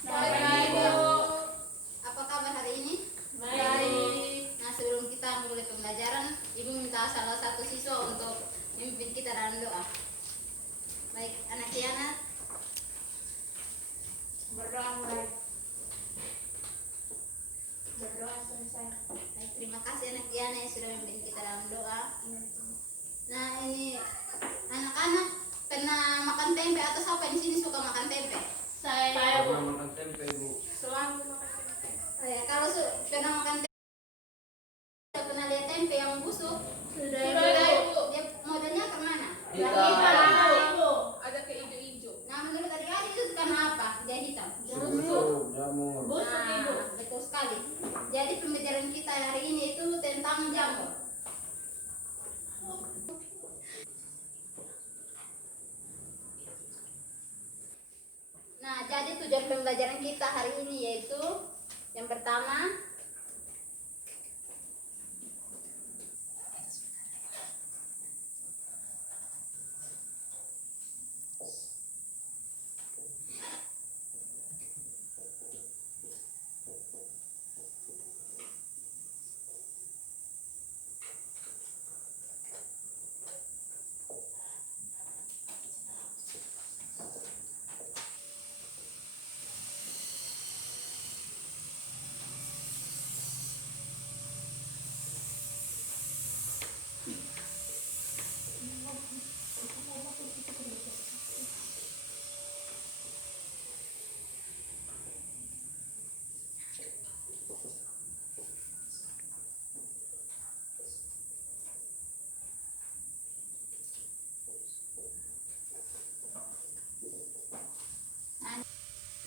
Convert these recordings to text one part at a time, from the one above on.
Baik, Bu. Apa kabar hari ini? Baik. Nah, sebelum kita mulai pembelajaran, Ibu minta salah satu siswa untuk memimpin kita dalam doa. Baik, anak Kiana, Berdoa mulai. Berdoa selesai. baik, terima kasih anak Kiana yang sudah memimpin kita dalam doa. Nah, ini anak-anak pernah makan tempe atau siapa di sini suka makan tempe? Saya, Bu. Pernah makan tempe, Bu. Selalu makan tempe. Oh ya, kalau pernah makan tempe, pernah lihat tempe yang busuk? Sudah, Bu. Dia modelnya kemana? Yang hitam, Bu. Ada ke hijau-hijau. Nah, menurut adik-adik itu karena apa? Dia hitam. Busuk, jamur. Busuk, Ibu. Betul sekali. Jadi pembelajaran kita hari ini itu tentang jamur. Nah, jadi tujuan pembelajaran kita hari ini yaitu yang pertama,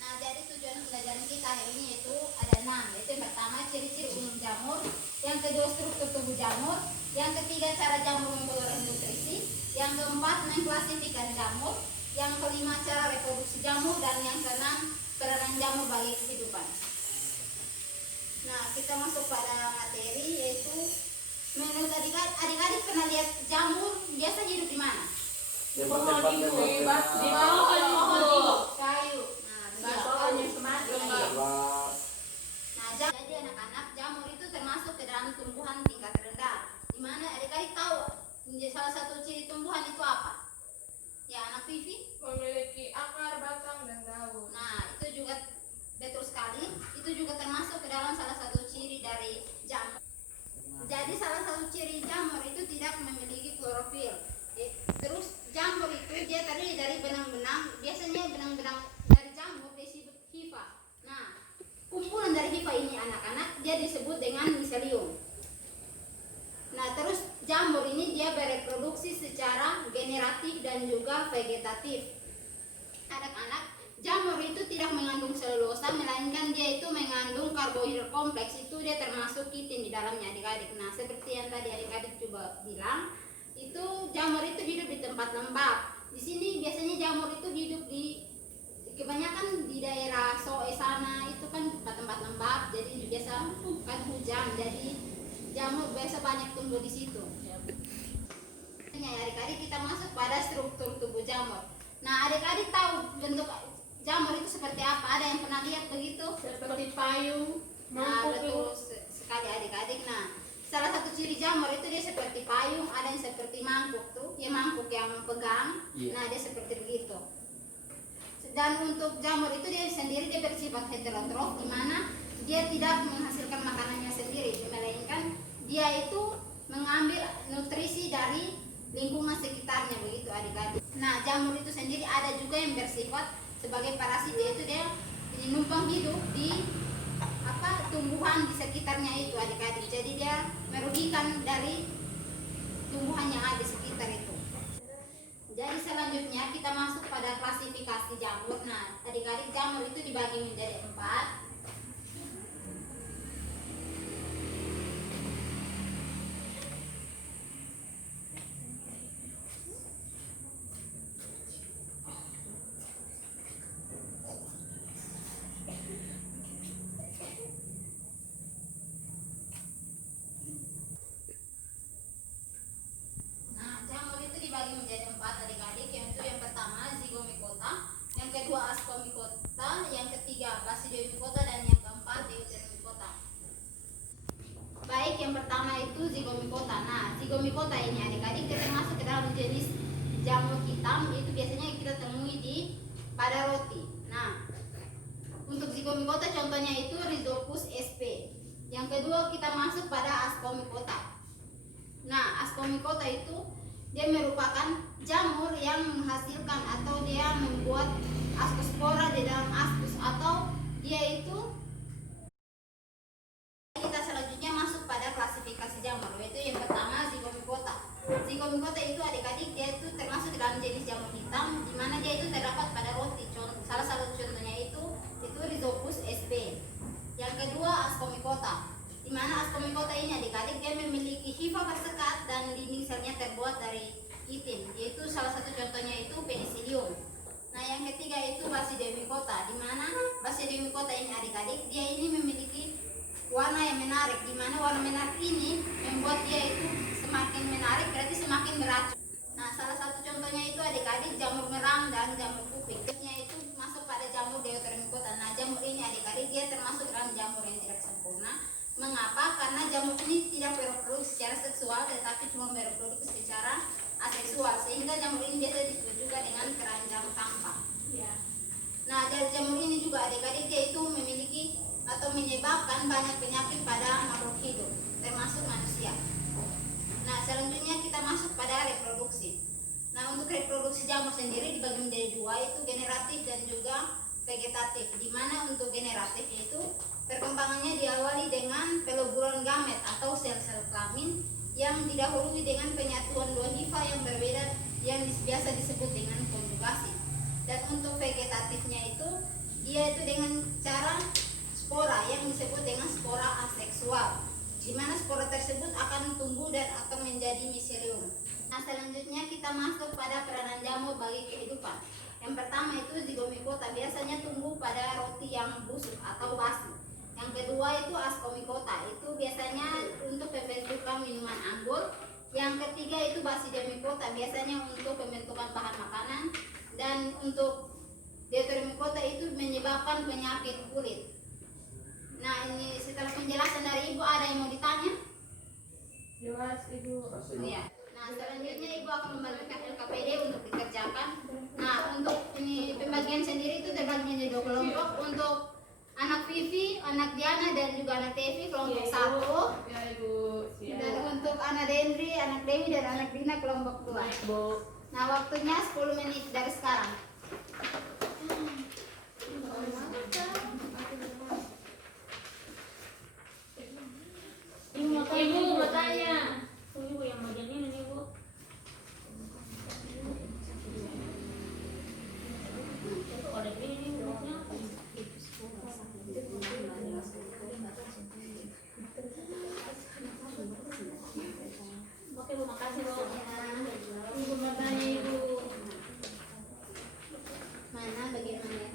nah jadi tujuan pembelajaran kita hari ini yaitu ada 6. Yaitu yang pertama ciri-ciri umum jamur, yang kedua struktur tubuh jamur, yang ketiga cara jamur memperoleh nutrisi, yang keempat mengklasifikasi jamur, yang kelima cara reproduksi jamur, dan yang keenam peranan jamur bagi kehidupan. Nah, kita masuk pada materi yaitu menurut adik-adik pernah lihat jamur biasa hidup di mana? Tempat-tempat Di tembak-tembak. bawah, Kayu. Nah, pohon yang kemarin. Tembak. Nah, jadi anak-anak jamur itu termasuk ke dalam tumbuhan tingkat rendah. Di mana adik-adik tahu salah satu ciri tumbuhan itu apa? Ya, anak Vivi. Memiliki akar, batang, dan daun. Nah, itu juga betul sekali. Itu juga termasuk ke dalam salah satu ciri dari jamur. Jadi salah satu ciri jamur itu tidak memiliki klorofil. Terus jamur itu dia terdiri dari benang-benang. Biasanya benang-benang dari jamur disebut hifa. Nah, kumpulan dari hifa ini anak-anak dia disebut dengan miselium. Nah, terus jamur ini dia bereproduksi secara generatif dan juga vegetatif. Anak-anak, jamur itu tidak mengandung selulosa, melainkan dia itu mengandung karbohidrat kompleks. Itu dia termasuk kitin di dalamnya adik-adik. Nah, seperti yang tadi adik-adik coba bilang, itu jamur itu hidup di tempat lembab. Di sini biasanya jamur itu hidup di kebanyakan di daerah Soe sana itu kan tempat-tempat lembab, jadi biasa kan hujan, jadi jamur biasa banyak tumbuh di situ. Ya, adik-adik kita masuk pada struktur tubuh jamur. Nah, adik-adik tahu bentuk jamur itu seperti apa? Ada yang pernah lihat begitu? Seperti payung, Nah, mangkuk, betul sekali adik-adik. Nah, salah satu ciri jamur itu dia seperti payung, ada yang seperti mangkuk tuh, ya mangkuk yang pegang. Iya. Nah, dia seperti begitu. Dan untuk jamur itu dia sendiri dia bersifat heterotrof, di mana dia tidak menghasilkan makanannya sendiri, melainkan dia itu mengambil nutrisi dari lingkungan sekitarnya begitu adik-adik. Nah, jamur itu sendiri ada juga yang bersifat sebagai parasit, yaitu dia numpang hidup di tumbuhan di sekitarnya itu adik-adik. Jadi dia merugikan dari tumbuhan yang ada di sekitar itu. Jadi selanjutnya kita masuk pada klasifikasi jamur. Nah, adik-adik jamur itu dibagi menjadi 4. Dibagi menjadi 4 adik-adik, yaitu yang pertama zigomicota, yang kedua ascomicota, yang ketiga ketiga Basidiomycota dan yang keempat Deuteromycota. Baik, yang pertama itu Zygomycota. Nah, Zygomycota ini adik-adik dia termasuk ke dalam jenis jamur hitam, itu biasanya kita temui pada roti. Nah, untuk Zygomycota contohnya itu Rhizopus sp. Yang kedua kita masuk pada Ascomycota. Nah, Ascomycota itu dia merupakan jamur yang menghasilkan atau dia membuat ascospora di dalam ascus, atau dia itu. Kita selanjutnya masuk pada klasifikasi jamur, yaitu yang pertama Zygomycota. Zygomycota itu adik-adik dia itu termasuk dalam jenis jamur hitam, di mana dia itu terdapat pada roti. Salah satu contohnya itu Rhizopus sp. Yang kedua Ascomycota, di mana Ascomycota ini adik-adik dia memiliki hifa bersekat dan dinding selnya terbuat dari itin, yaitu salah satu contohnya itu Penicillium. Nah, yang ketiga itu Basidiomycota, di mana Basidiomycota ini adik-adik dia ini memiliki warna yang menarik, di mana warna menarik ini membuat dia itu semakin menarik, berarti semakin beracun. Nah, salah satu contohnya itu adik-adik jamur merang dan jamur kuping. Itu masuk pada jamur Deuteromycota. Nah, jamur ini adik-adik dia termasuk dalam jamur yang tidak sempurna. Mengapa? Karena jamur ini tidak bereproduksi secara seksual, tetapi cuma bereproduksi secara aseksual, sehingga jamur ini biasa disebut juga dengan keranjang tampak. Ya. Nah, dari jamur ini juga adik-adik dia itu memiliki atau menyebabkan banyak penyakit pada makhluk hidup, termasuk manusia. Nah, selanjutnya kita masuk pada reproduksi. Nah, untuk reproduksi jamur sendiri dibagi menjadi dua, itu generatif dan juga vegetatif. Di mana untuk generatif itu perkembangannya diawali dengan peloburon gamet atau sel-sel kelamin yang didahului dengan penyatuan dua hifa yang berbeda yang biasa disebut dengan konjugasi. Dan untuk vegetatifnya itu dia itu dengan cara spora yang disebut dengan spora aseksual, di mana spora tersebut akan tumbuh dan akan menjadi miselium. Nah, selanjutnya kita masuk pada peranan jamur bagi kehidupan. Yang pertama itu Zygomycota, biasanya tumbuh pada roti yang busuk atau basi. Yang kedua itu Ascomycota, itu biasanya untuk pembentukan minuman anggur. Yang ketiga itu Basidiomycota, biasanya untuk pembentukan bahan makanan. Dan untuk Deuteromycota itu menyebabkan penyakit kulit. Nah, ini setelah penjelasan dari Ibu, ada yang mau ditanya? Jelas Ibu. Iya. Nah, selanjutnya Ibu akan membagikan LKPD untuk dikerjakan. Nah, untuk ini pembagian sendiri itu terbagi menjadi dua kelompok. Untuk anak Vivi, anak Diana, dan juga anak Tevi kelompok 1. Ya Ibu. Dan untuk anak Dendri, anak Dewi, dan anak Dina kelompok 2. Bu. Nah, waktunya 10 menit dari sekarang. Ibu mau tanya. Ibu yang bagian ini nih Bu. Ada ini bukunya. Oke Bu, makasih Bu. Ibu mau tanya Ibu. Mana bagian mana?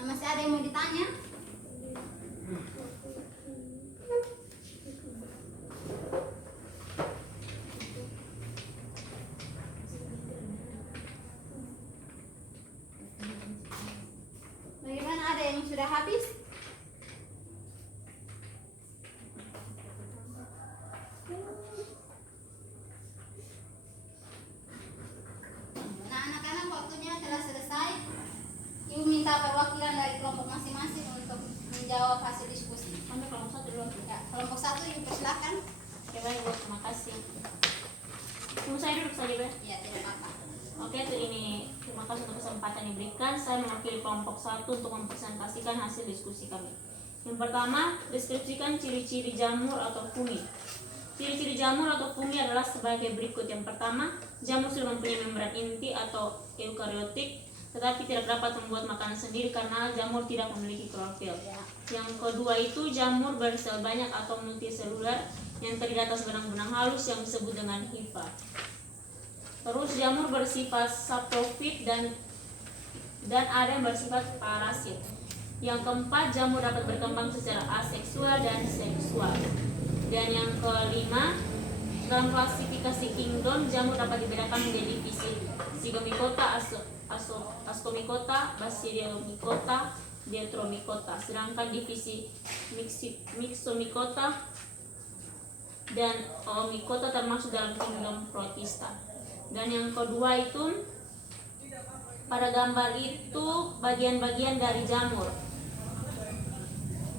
Nah, masih ada yang mau ditanya? Bagaimana, ada yang sudah habis? Nah, anak-anak, waktunya telah selesai. Ibu minta perwakilan dari kelompok masing-masing untuk menjawab hasil diskusi. Sampai kelompok 1 dulu. Ya, kelompok 1 Ibu persilakan. Oke baik Bu, terima kasih. Tunggu saya duduk saja Bu. Ya, tidak apa-apa. Oke, ini terima kasih untuk kesempatan yang diberikan. Saya mewakili kelompok 1 untuk mempresentasikan hasil diskusi kami. Yang pertama, deskripsikan ciri-ciri jamur atau fungi. Ciri-ciri jamur atau fungi adalah sebagai berikut. Yang pertama, jamur sudah mempunyai membran inti atau eukariotik. tetapi tidak dapat membuat makanan sendiri karena jamur tidak memiliki klorofil. Yang kedua itu jamur bersel banyak atau multiseluler yang terdiri atas benang-benang halus yang disebut dengan hifa. Terus jamur bersifat saprofit dan ada yang bersifat parasit. Yang keempat, jamur dapat berkembang secara aseksual dan seksual. Dan yang kelima, dalam klasifikasi Kingdom, jamur dapat dibedakan menjadi divisi Zygomicota, Ascomycota, Basidiomycota, Deuteromycota. Sedangkan divisi Myxomycota dan Oomycota termasuk dalam Kingdom Protista. Dan yang kedua itu, pada gambar itu bagian-bagian dari jamur.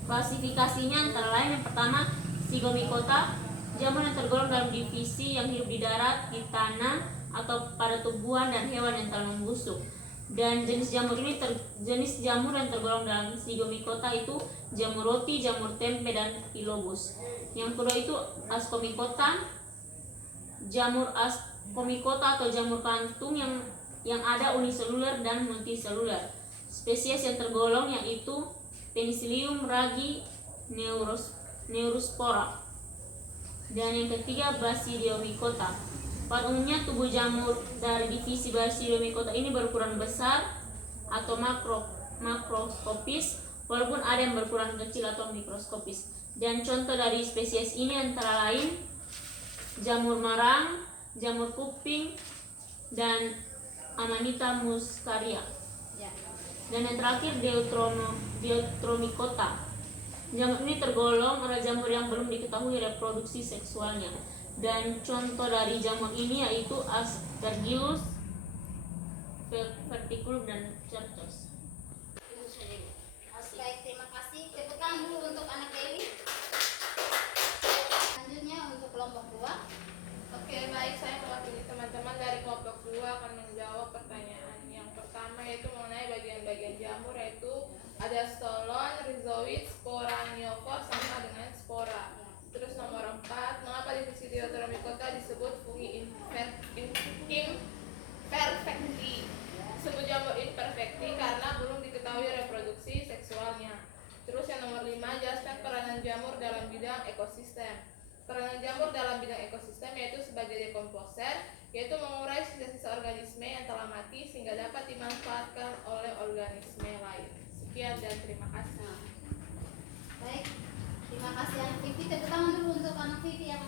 Klasifikasinya antara lain yang pertama, Zygomicota, jamur yang tergolong dalam divisi yang hidup di darat, di tanah, atau pada tumbuhan dan hewan yang telah membusuk. Dan jenis jamur yang tergolong dalam Zygomicota itu jamur roti, jamur tempe, dan Phyllobuus. Yang kedua itu Ascomycota, jamur Ascomycota atau jamur kantung yang ada uniseluler dan multiseluler. Spesies yang tergolong yaitu Penicillium ragi Neurospora. Dan yang ketiga Basidiomycota. Pada umumnya tubuh jamur dari divisi Basidiomycota ini berukuran besar atau makroskopis, walaupun ada yang berukuran kecil atau mikroskopis. Dan contoh dari spesies ini antara lain jamur marang, jamur kuping, dan Amanita muscaria. Dan yang terakhir Deuteromycota. Jamur ini tergolong pada jamur yang belum diketahui reproduksi seksualnya. Dan contoh dari jamur ini yaitu Aspergillus, Verticulum, dan Cercops. Baik, terima kasih. Tepuk tangan dulu untuk anak Dewi. Selanjutnya untuk kelompok 2. Oke, baik, saya mewakili teman-teman dari kelompok 2 akan menjawab pertanyaan yang pertama, yaitu mengenai bagian-bagian jamur, yaitu ada stolon, rhizoid, spora, niophor sama dengan spora. Terus nomor 4, mengapa divisi Deuteromycota disebut fungi imperfecti? Disebut jamur imperfecti karena belum diketahui reproduksi seksualnya. Terus yang nomor 5, jelaskan peranan jamur dalam bidang ekosistem. Peranan jamur dalam bidang ekosistem yaitu sebagai dekomposer, yaitu mengurai sisa-sisa organisme yang telah mati sehingga dapat dimanfaatkan oleh organisme lain. Sekian dan terima kasih. Baik, terima kasih anak Vivi. Tepuk tangan dulu untuk anak Vivi yang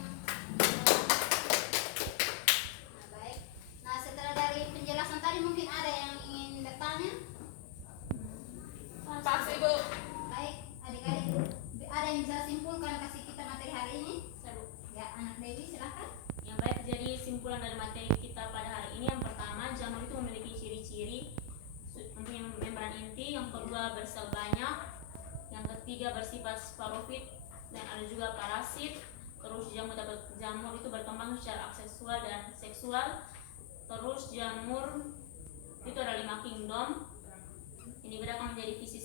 baik. Nah, setelah dari penjelasan tadi mungkin ada yang ingin bertanya? Pas, Ibu. Baik, adik-adik, ada yang bisa simpulkan kasih kita materi hari ini? Ya, anak Dewi silahkan. Yang baik, jadi simpulan dari materi kita pada hari ini, yang pertama, jamur itu memiliki ciri-ciri mempunyai membran inti, yang kedua bersel banyak, yang ketiga bersifat sporofit dan ada juga parasit. Terus jamur itu berkembang secara aseksual dan seksual. Terus jamur itu ada 5 kingdom. Ini bedakan menjadi divisi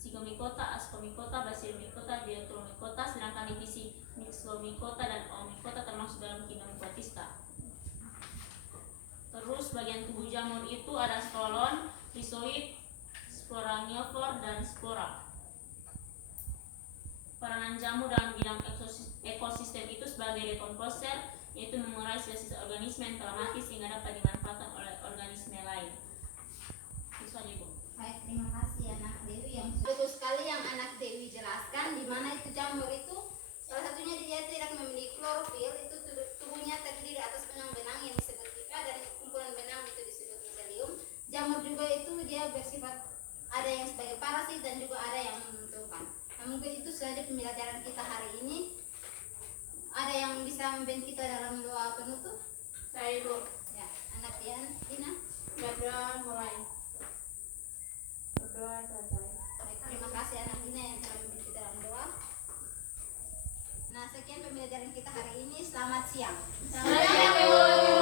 Zygomicota, Ascomycota, Basidiomycota, Deuteromycota, sedangkan divisi Myxomycota dan Oomycota termasuk dalam kingdom Protista. Terus bagian tubuh jamur itu ada stolon, rhizoid, spora niophor, dan spora. Peranan jamur dalam bidang ekosistem itu sebagai dekomposer, yaitu mengurai sisa-sisa organisme yang telah mati sehingga dapat dimanfaatkan oleh organisme lain. Itu saja, Bu. Baik, terima kasih anak Dewi yang betul sekali yang anak Dewi jelaskan, di mana itu jamur itu salah satunya dia tidak memiliki klorofil, itu tubuhnya terdiri atas benang-benang yang disebut hifa dan kumpulan benang itu disebut miselium. Jamur juga itu dia bersifat ada yang sebagai parasit dan juga ada yang menentukan. Nah, mungkin itu saja pembelajaran kita hari ini. Ada yang bisa membantu kita dalam doa penutup? Saya, Ibu. Ya, anak Dina. Berdoa mulai. Berdoa selesai. Baik, terima kasih anak Dina yang telah membantu kita dalam doa. Nah, sekian pembelajaran kita hari ini. Selamat siang. Selamat siang, Ibu.